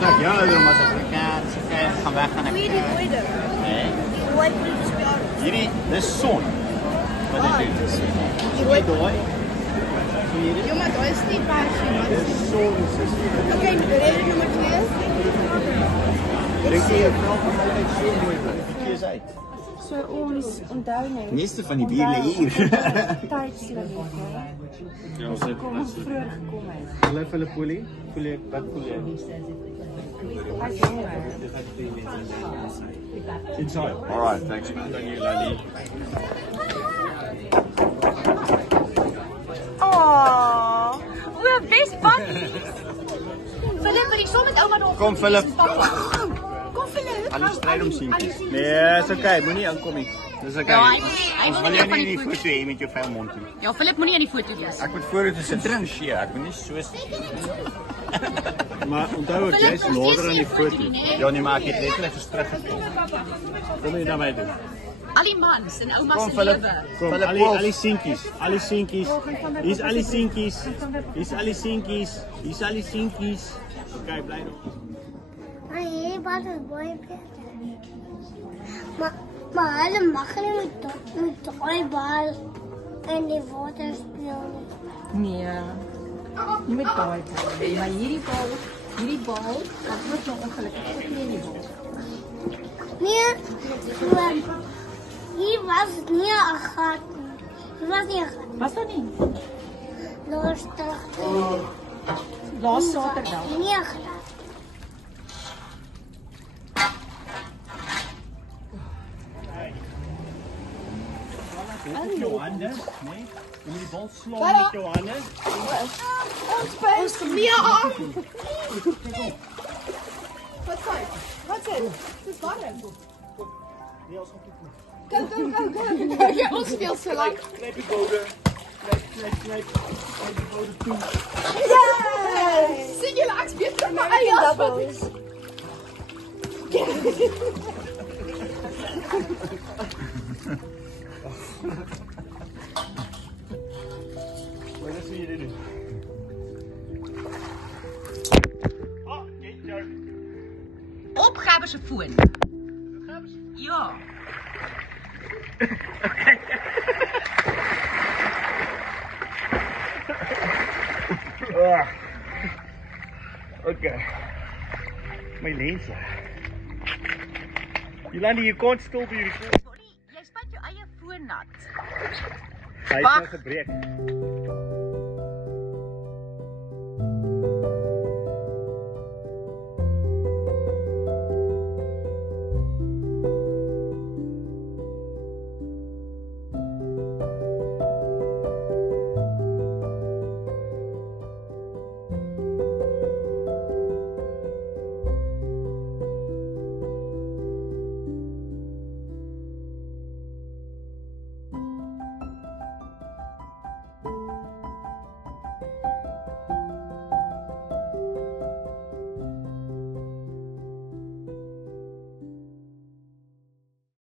dat jou doen, maar as ek gaan weg gaan ek. Wie die nooide? Nee. Die rooi polisie. Hierdie dis son. Wat dit doen. Die rooi Daai. Ja, maar daar is nie passie, man. Dis son, sussie. Okay, rede nommer 2. Dink jy jou vrouw van altyd so mooi bly? Bietjie is uit. So ons onthou net. Meeste van die bier lê hier. Tydslimit, hè. Ja, ons het Kom ons vroeg gekom het. hulle vir hulle folie. Folie, wat folie? Hy sê hoor. Inside. All right, thanks man. Dan jy Lali. Oh, we're best buddies. Philip, wil jy saam met ouma nog? Kom Philip. Kom Philip. Alles stryd om seentjies. Nee, is okay, moenie aankom nie. Dis okay. Ja, hy wil nie nie van die die foto hê met jou vuil mond nie. Ja, Philip moenie aan die foto wees. Ek moet foto sit drink. Ek moet nie so Maar onthou ek jy's later aan die foto. Ja nee, maar ek het net net teruggekom. Kom jy na my toe? Al die mans en oumas Kom se Philip. lewe. Kom al die seentjies. Al die seentjies. Hier's al die seentjies. Hier's al die seentjies. Hier's al die seentjies. Okay, bly nog. Hey, wat is baie beter. Maar hulle mag nie met daai bal in die water speel nie. Nee. Nie met daai bal. Maar hierdie bal, wat word nou ongelukkig ook nie in die bal. Nee, so, hier was nie 'n gat nie. Hier was nie 'n gat. Was daar nie? Daar staan Laas Saterdag. nie 'n gat. Met jou hande, nee? Jy moet die bal slaan met jou hande. Ons nee aan. Wat sê? Dis warm. Nee, ons gaan kyk. Go. Ja, ons speel so lank. Knip die bode. Knip die bode toe. Yay! Sien julle ek speel vir my eie doubles. Wat is hier doen? Ah, get jou. Opgawe se foon. Ja. Okay. My lense. Jolandi, you can't still be recording. Sorry, jy spat jou eie foon nat. Hy het nou gebreek.